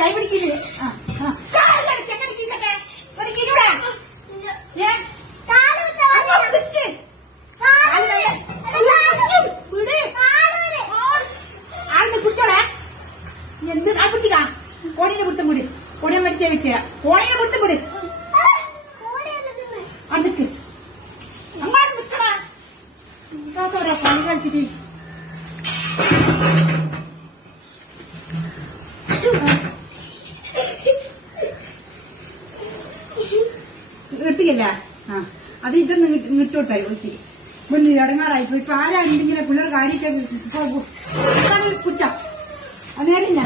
കൈ പിടിക്കില്ലേ? എന്ത് പിടിച്ചിക്കാ കോണിനെ പിടുത്തം കൂടി കോണിയെ മരിച്ചേ വെച്ച കോണിനെ പിടുത്തം കൂടി അടുക്ക് അങ്ങോട്ട് നിക്കടാ പണി കളിച്ചിട്ട് നിർത്തിക്കല്ല. ആ അത് ഇതൊന്ന് ഇട്ടോട്ടായി ഒത്തിരി മുന്നിൽ ഇടങ്ങാറായിപ്പോ. ഇപ്പൊ ആരാണെങ്കിലും പിള്ളേർ കാര്യമൊക്കെ പിടിച്ച അതേറില്ല